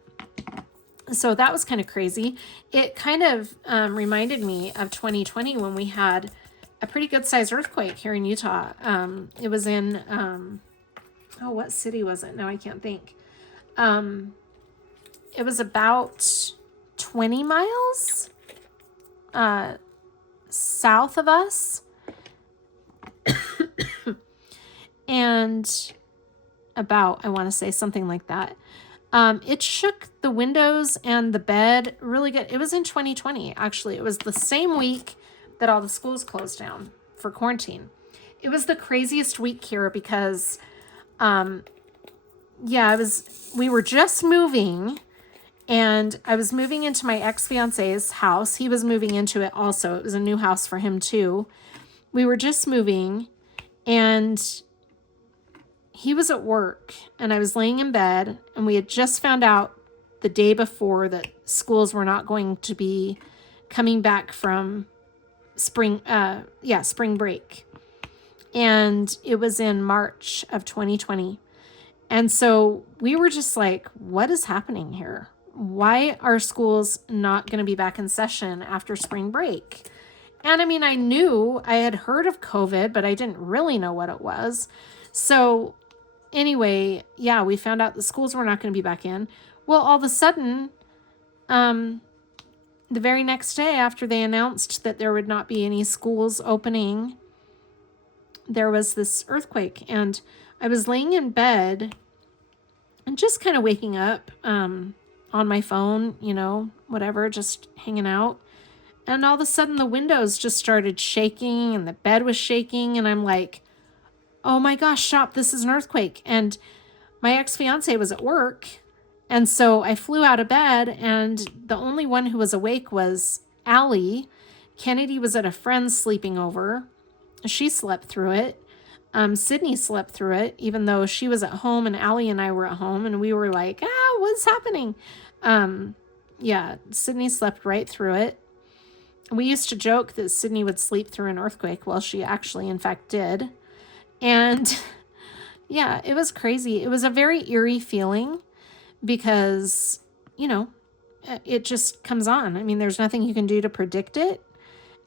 So that was kind of crazy. It kind of reminded me of 2020 when we had a pretty good sized earthquake here in Utah. It was in, what city was it? Now I can't think. It was about 20 miles south of us. And about, I want to say something like that. It shook the windows and the bed really good. It was in 2020, actually. It was the same week that all the schools closed down for quarantine. It was the craziest week here because, we were just moving and I was moving into my ex-fiance's house. He was moving into it also. It was a new house for him too. We were just moving and he was at work and I was laying in bed and we had just found out the day before that schools were not going to be coming back from spring break. And it was in March of 2020. And so we were just like, what is happening here? Why are schools not going to be back in session after spring break? And I mean, I had heard of COVID, but I didn't really know what it was. So anyway, yeah, we found out the schools were not going to be back in. Well, all of a sudden, the very next day after they announced that there would not be any schools opening, there was this earthquake. And I was laying in bed and just kind of waking up on my phone, whatever, just hanging out. And all of a sudden the windows just started shaking and the bed was shaking. And I'm like, oh my gosh, Shop, this is an earthquake. And my ex-fiance was at work. And so I flew out of bed and the only one who was awake was Allie. Kennedy was at a friend's sleeping over. She slept through it. Sydney slept through it, even though she was at home and Allie and I were at home and we were like, what's happening? Sydney slept right through it. We used to joke that Sydney would sleep through an earthquake. Well, she actually, in fact, did. And yeah, it was crazy. It was a very eerie feeling because, it just comes on. I mean, there's nothing you can do to predict it.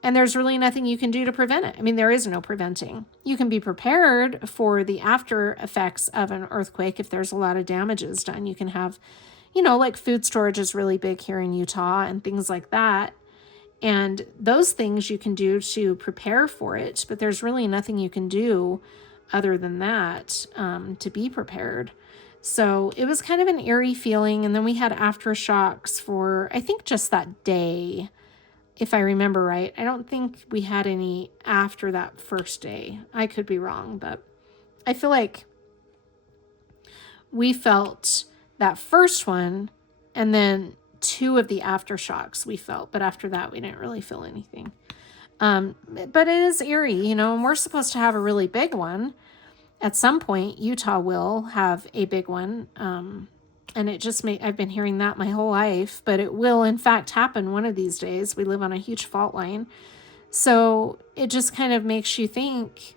And there's really nothing you can do to prevent it. I mean, there is no preventing. You can be prepared for the after effects of an earthquake if there's a lot of damages done. You can have, like food storage is really big here in Utah and things like that. And those things you can do to prepare for it, but there's really nothing you can do other than that to be prepared. So it was kind of an eerie feeling. And then we had aftershocks for, I think, just that day, if I remember right. I don't think we had any after that first day. I could be wrong, but I feel like we felt that first one and then 2 of the aftershocks we felt, but after that we didn't really feel anything. But it is eerie, and we're supposed to have a really big one. At some point, Utah will have a big one. And it just I've been hearing that my whole life, but it will in fact happen one of these days. We live on a huge fault line. So it just kind of makes you think,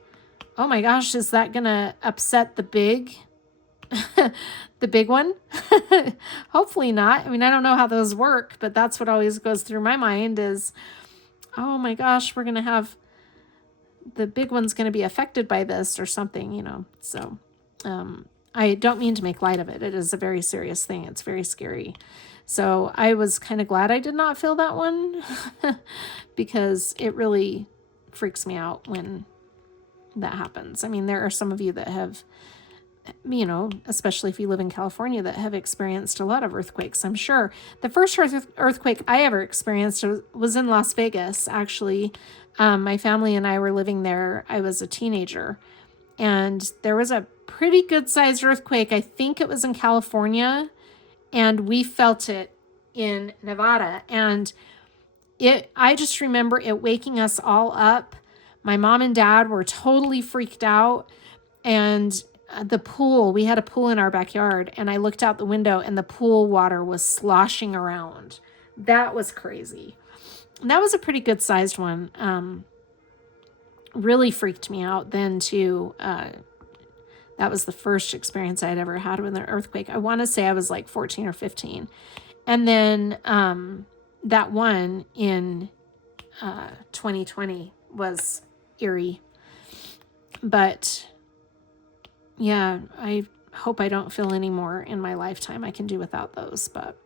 oh my gosh, is that going to upset the big one? Hopefully not. I mean, I don't know how those work, but that's what always goes through my mind is, oh my gosh, we're going to have the big one's going to be affected by this or something, So, I don't mean to make light of it. It is a very serious thing. It's very scary. So I was kind of glad I did not feel that one because it really freaks me out when that happens. I mean, there are some of you that have you know, especially if you live in California, that have experienced a lot of earthquakes, I'm sure. The first earthquake I ever experienced was in Las Vegas, actually. My family and I were living there. I was a teenager. And there was a pretty good sized earthquake. I think it was in California. And we felt it in Nevada. And I just remember it waking us all up. My mom and dad were totally freaked out. And the pool, we had a pool in our backyard, and I looked out the window and the pool water was sloshing around. That was crazy. And that was a pretty good sized one. Really freaked me out then too. That was the first experience I'd ever had with an earthquake. I want to say I was like 14 or 15. And then that one in 2020 was eerie. But yeah, I hope I don't feel any more in my lifetime. I can do without those. But,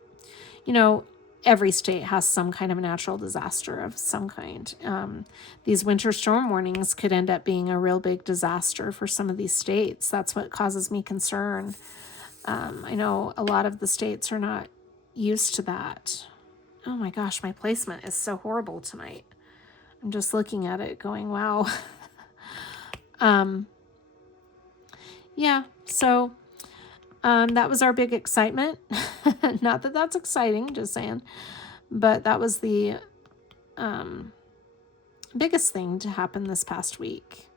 you know, every state has some kind of natural disaster of some kind. These winter storm warnings could end up being a real big disaster for some of these states. That's what causes me concern. I know a lot of the states are not used to that. Oh my gosh, my placement is so horrible tonight. I'm just looking at it going, wow. Yeah, so that was our big excitement. Not that that's exciting, just saying. But that was the biggest thing to happen this past week.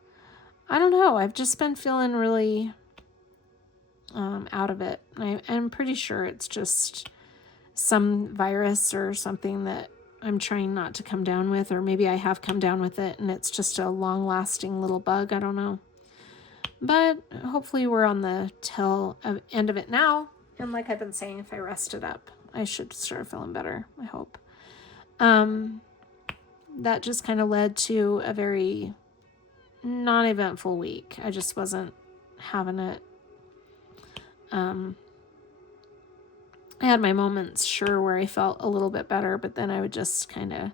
I don't know. I've just been feeling really out of it. I'm pretty sure it's just some virus or something that I'm trying not to come down with. Or maybe I have come down with it and it's just a long-lasting little bug. I don't know. But hopefully we're on the end of it now. And like I've been saying, if I rest it up, I should start feeling better, I hope. That just kind of led to a very non-eventful week. I just wasn't having it. I had my moments, sure, where I felt a little bit better, but then I would just kind of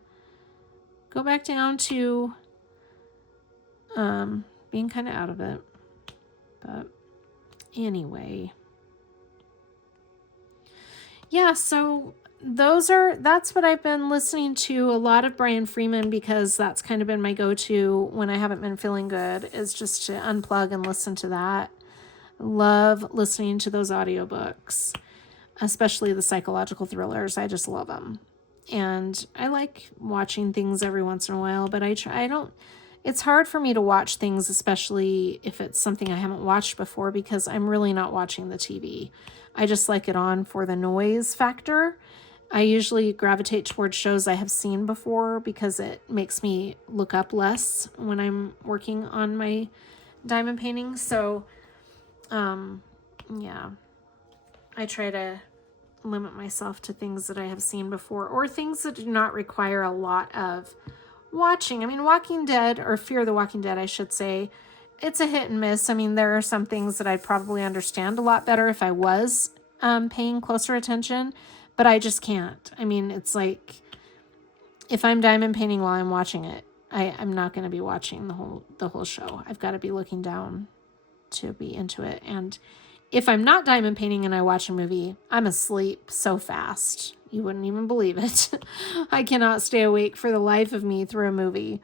go back down to being kind of out of it. But anyway, yeah, so that's what I've been listening to, a lot of Brian Freeman, because that's kind of been my go-to when I haven't been feeling good, is just to unplug and listen to that. Love listening to those audiobooks, especially the psychological thrillers. I just love them. And I like watching things every once in a while, but it's hard for me to watch things, especially if it's something I haven't watched before, because I'm really not watching the TV. I just like it on for the noise factor. I usually gravitate towards shows I have seen before because it makes me look up less when I'm working on my diamond painting. So, yeah, I try to limit myself to things that I have seen before, or things that do not require a lot of watching. I mean, Walking Dead, or Fear the Walking Dead, I should say, it's a hit and miss. I mean, there are some things that I'd probably understand a lot better if I was paying closer attention, but I just can't. I mean, it's like, if I'm diamond painting while I'm watching it, I'm not going to be watching the whole show. I've got to be looking down to be into it. And if I'm not diamond painting and I watch a movie, I'm asleep so fast. You wouldn't even believe it. I cannot stay awake for the life of me through a movie.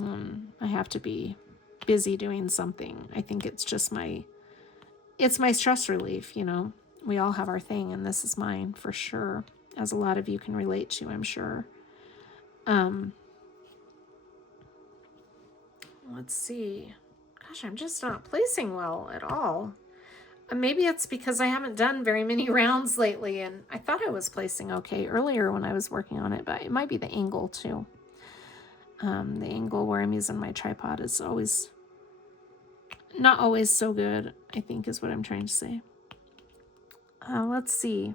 I have to be busy doing something. I think it's just it's my stress relief, you know. We all have our thing, and this is mine for sure, as a lot of you can relate to, I'm sure. Let's see. Gosh, I'm just not placing well at all. Maybe it's because I haven't done very many rounds lately, and I thought I was placing okay earlier when I was working on it, but it might be the angle too. The angle where I'm using my tripod is not always so good, I think is what I'm trying to say. Let's see.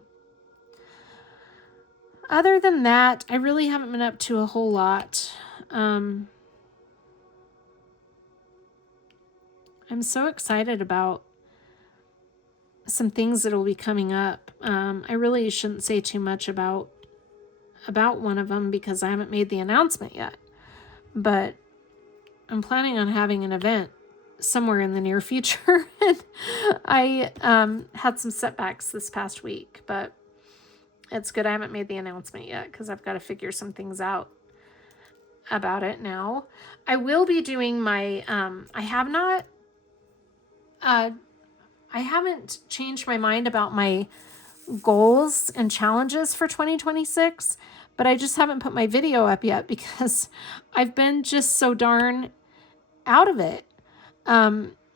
Other than that, I really haven't been up to a whole lot. I'm so excited about some things that will be coming up. I really shouldn't say too much about one of them because I haven't made the announcement yet. But I'm planning on having an event somewhere in the near future. I had some setbacks this past week, but it's good I haven't made the announcement yet because I've got to figure some things out about it now. I will be doing my, I haven't changed my mind about my goals and challenges for 2026, but I just haven't put my video up yet because I've been just so darn out of it.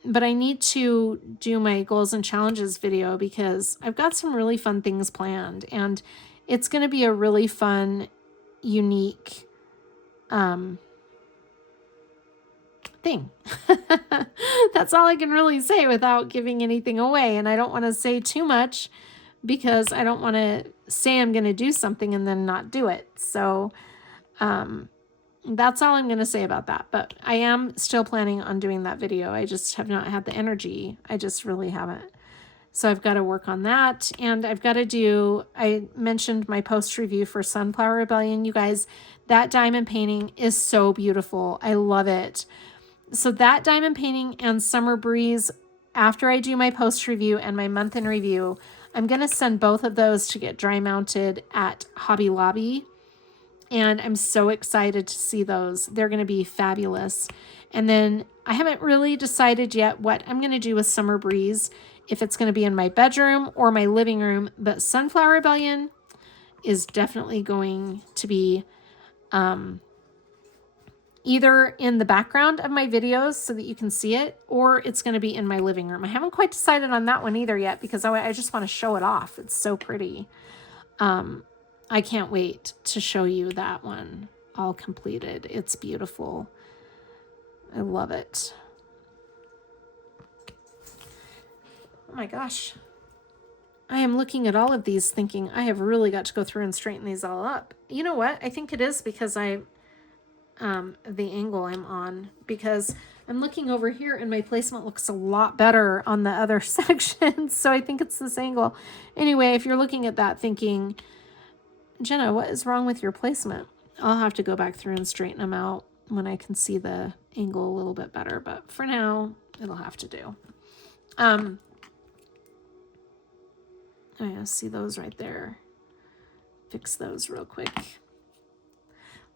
But I need to do my goals and challenges video because I've got some really fun things planned, and it's going to be a really fun, unique thing. That's all I can really say without giving anything away. And I don't want to say too much because I don't want to say I'm going to do something and then not do it. So that's all I'm going to say about that. But I am still planning on doing that video. I just have not had the energy. I just really haven't. So I've got to work on that. And I've got to do, I mentioned my post review for Sunflower Rebellion. You guys, that diamond painting is so beautiful. I love it. So that diamond painting and Summer Breeze, after I do my post review and my month in review, I'm going to send both of those to get dry mounted at Hobby Lobby. And I'm so excited to see those. They're going to be fabulous. And then I haven't really decided yet what I'm going to do with Summer Breeze, if it's going to be in my bedroom or my living room. But Sunflower Rebellion is definitely going to be either in the background of my videos so that you can see it, or it's going to be in my living room. I haven't quite decided on that one either yet because I just want to show it off. It's so pretty. I can't wait to show you that one all completed. It's beautiful. I love it. Oh my gosh. I am looking at all of these thinking I have really got to go through and straighten these all up. You know what? I think it is because the angle I'm on, because I'm looking over here and my placement looks a lot better on the other section. So I think it's this angle. Anyway, if you're looking at that thinking, Jenna, what is wrong with your placement? I'll have to go back through and straighten them out when I can see the angle a little bit better. But for now, it'll have to do. Oh yeah, see those right there. Fix those real quick.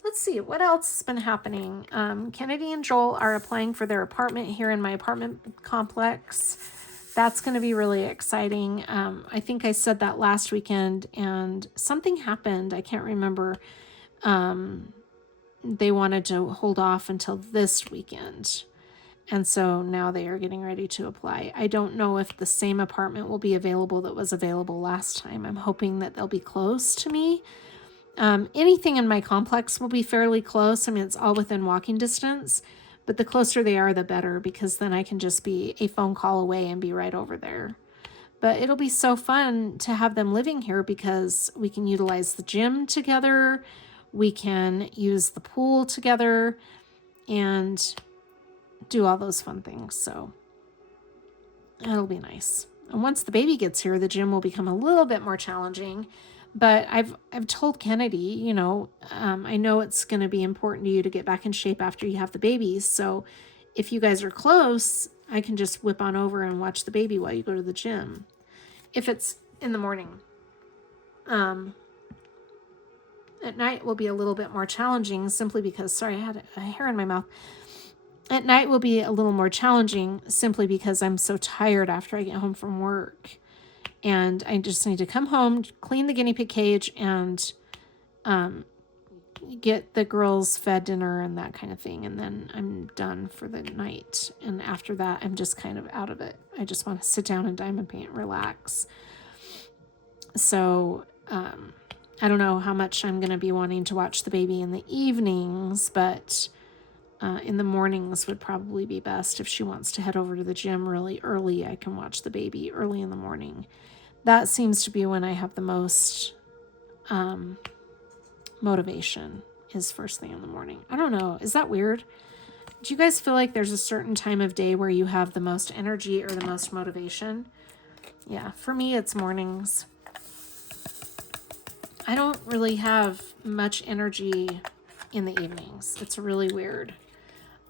Let's see, what else has been happening? Kennedy and Joel are applying for their apartment here in my apartment complex. That's going to be really exciting. I think I said that last weekend and something happened. I can't remember. They wanted to hold off until this weekend. And so now they are getting ready to apply. I don't know if the same apartment will be available that was available last time. I'm hoping that they'll be close to me. Anything in my complex will be fairly close. I mean, it's all within walking distance, but the closer they are, the better, because then I can just be a phone call away and be right over there. But it'll be so fun to have them living here because we can utilize the gym together. We can use the pool together and do all those fun things. So it'll be nice. And once the baby gets here, the gym will become a little bit more challenging. But I've told Kennedy, you know, I know it's going to be important to you to get back in shape after you have the babies. So if you guys are close, I can just whip on over and watch the baby while you go to the gym. If it's in the morning. At night will be a little bit more challenging simply because, sorry, I had a hair in my mouth. At night will be a little more challenging simply because I'm so tired after I get home from work. And I just need to come home, clean the guinea pig cage, and get the girls fed dinner and that kind of thing. And then I'm done for the night. And after that, I'm just kind of out of it. I just want to sit down and diamond paint, relax. So I don't know how much I'm going to be wanting to watch the baby in the evenings, but in the mornings would probably be best. If she wants to head over to the gym really early, I can watch the baby early in the morning. That seems to be when I have the most motivation, is first thing in the morning. I don't know. Is that weird? Do you guys feel like there's a certain time of day where you have the most energy or the most motivation? Yeah, for me, it's mornings. I don't really have much energy in the evenings. It's really weird.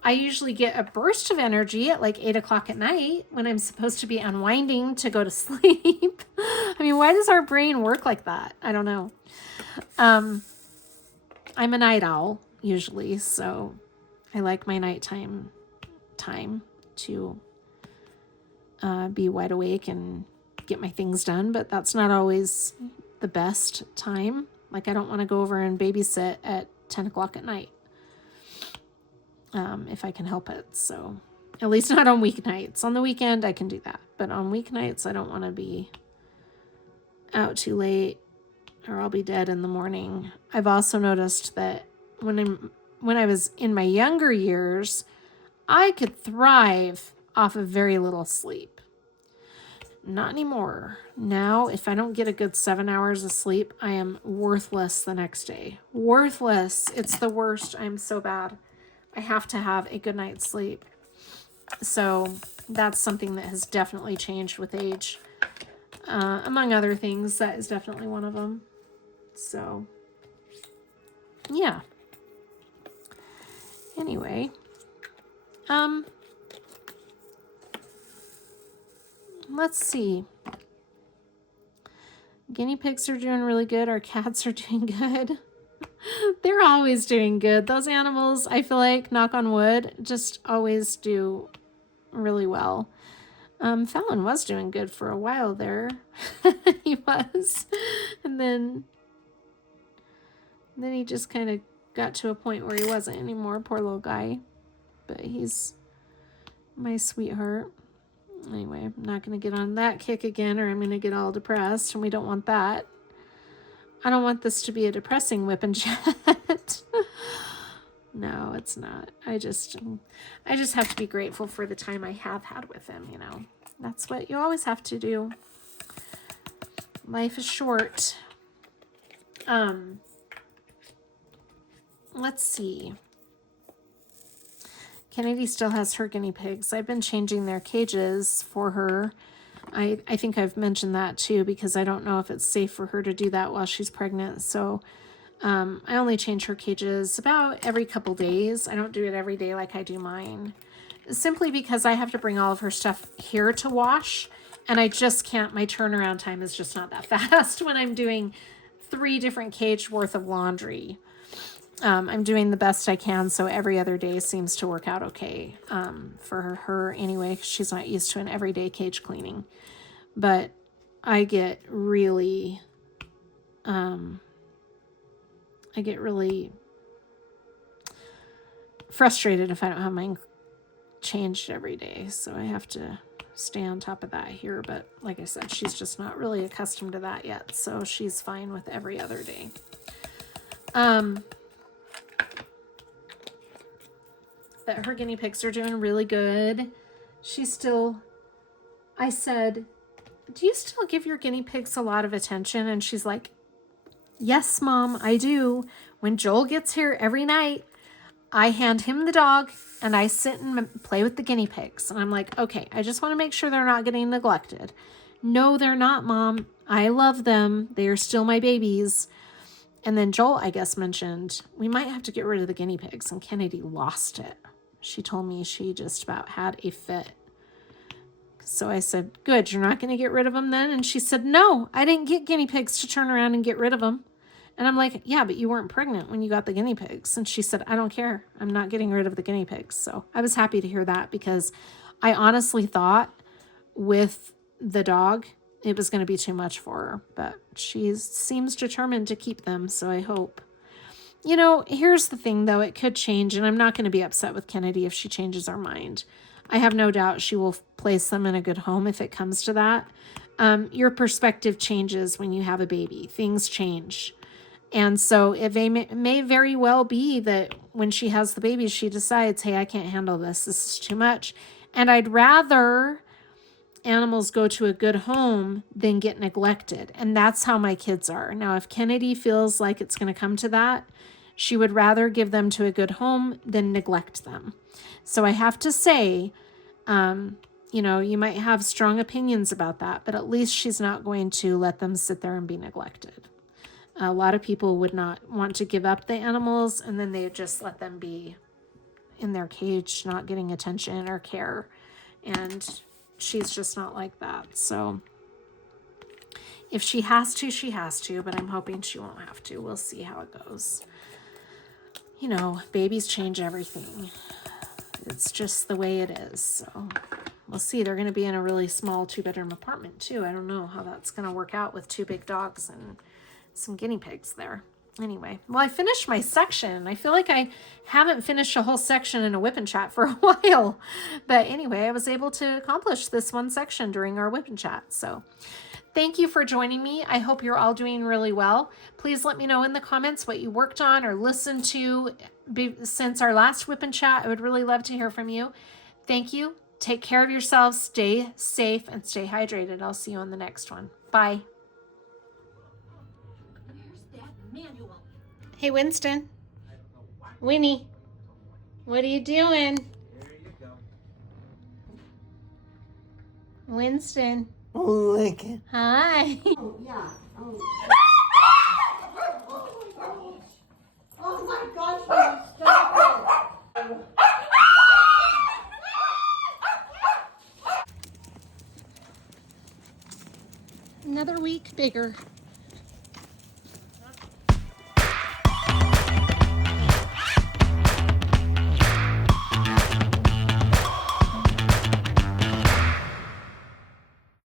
I usually get a burst of energy at like 8 o'clock at night when I'm supposed to be unwinding to go to sleep. I mean, why does our brain work like that? I don't know. I'm a night owl usually, so I like my nighttime time to be wide awake and get my things done, but that's not always the best time. Like, I don't want to go over and babysit at 10 o'clock at night if I can help it. So at least not on weeknights. On the weekend I can do that, but on weeknights I don't want to be out too late or I'll be dead in the morning. I've also noticed that when I was in my younger years, I could thrive off of very little sleep. Not anymore. Now, if I don't get a good 7 hours of sleep, I am worthless the next day. Worthless. It's the worst. I'm so bad. I have to have a good night's sleep. So that's something that has definitely changed with age. Among other things, that is definitely one of them. So, yeah. Anyway, let's see. Guinea pigs are doing really good. Our cats are doing good. They're always doing good. Those animals, I feel like, knock on wood, just always do really well. Fallon was doing good for a while there. He was. And then he just kind of got to a point where he wasn't anymore. Poor little guy. But he's my sweetheart. Anyway, I'm not going to get on that kick again or I'm going to get all depressed, and we don't want that. I don't want this to be a depressing Wip N Chat. No, it's not. I just have to be grateful for the time I have had with him, you know. That's what you always have to do. Life is short. Let's see. Kennedy still has her guinea pigs. I've been changing their cages for her. I think I've mentioned that too, because I don't know if it's safe for her to do that while she's pregnant. So I only change her cages about every couple days. I don't do it every day like I do mine. Simply because I have to bring all of her stuff here to wash. And I just can't, my turnaround time is just not that fast when I'm doing 3 different cage worth of laundry. I'm doing the best I can, so every other day seems to work out okay for her anyway. She's not used to an everyday cage cleaning. But I get really frustrated if I don't have mine changed every day. So I have to stay on top of that here. But like I said, she's just not really accustomed to that yet. So she's fine with every other day. But her guinea pigs are doing really good. I said, do you still give your guinea pigs a lot of attention? And she's like, yes, Mom, I do. When Joel gets here every night, I hand him the dog and I sit and play with the guinea pigs. And I'm like, okay, I just want to make sure they're not getting neglected. No, they're not, Mom. I love them. They are still my babies. And then Joel, I guess, mentioned, we might have to get rid of the guinea pigs. And Kennedy lost it. She told me she just about had a fit. So I said, good, you're not going to get rid of them then? And she said, no, I didn't get guinea pigs to turn around and get rid of them. And I'm like, yeah, but you weren't pregnant when you got the guinea pigs. And she said, I don't care. I'm not getting rid of the guinea pigs. So I was happy to hear that, because I honestly thought with the dog, it was going to be too much for her. But she seems determined to keep them, so I hope. You know, here's the thing, though. It could change, and I'm not going to be upset with Kennedy if she changes her mind. I have no doubt she will place them in a good home if it comes to that. Your perspective changes when you have a baby. Things change. And so it may very well be that when she has the baby, she decides, hey, I can't handle this. This is too much. And I'd rather animals go to a good home than get neglected. And that's how my kids are. Now, if Kennedy feels like it's going to come to that, she would rather give them to a good home than neglect them. So I have to say, you know, you might have strong opinions about that, but at least she's not going to let them sit there and be neglected. A lot of people would not want to give up the animals, and then they would just let them be in their cage, not getting attention or care. And she's just not like that. So if she has to, she has to, but I'm hoping she won't have to. We'll see how it goes. You know, babies change everything. It's just the way it is. So we'll see. They're going to be in a really small 2-bedroom apartment too. I don't know how that's going to work out with 2 big dogs and some guinea pigs there. Anyway, well, I finished my section. I feel like I haven't finished a whole section in a Wip N Chat for a while. But anyway, I was able to accomplish this one section during our Wip N Chat. So thank you for joining me. I hope you're all doing really well. Please let me know in the comments what you worked on or listened to since our last Wip N Chat. I would really love to hear from you. Thank you. Take care of yourselves. Stay safe and stay hydrated. I'll see you on the next one. Bye. Hey, Winston. Winnie. What are you doing? Here you go. Winston. Oh, lick it. Hi. Oh, yeah. Oh. Oh my gosh, no, stop it. Another week bigger.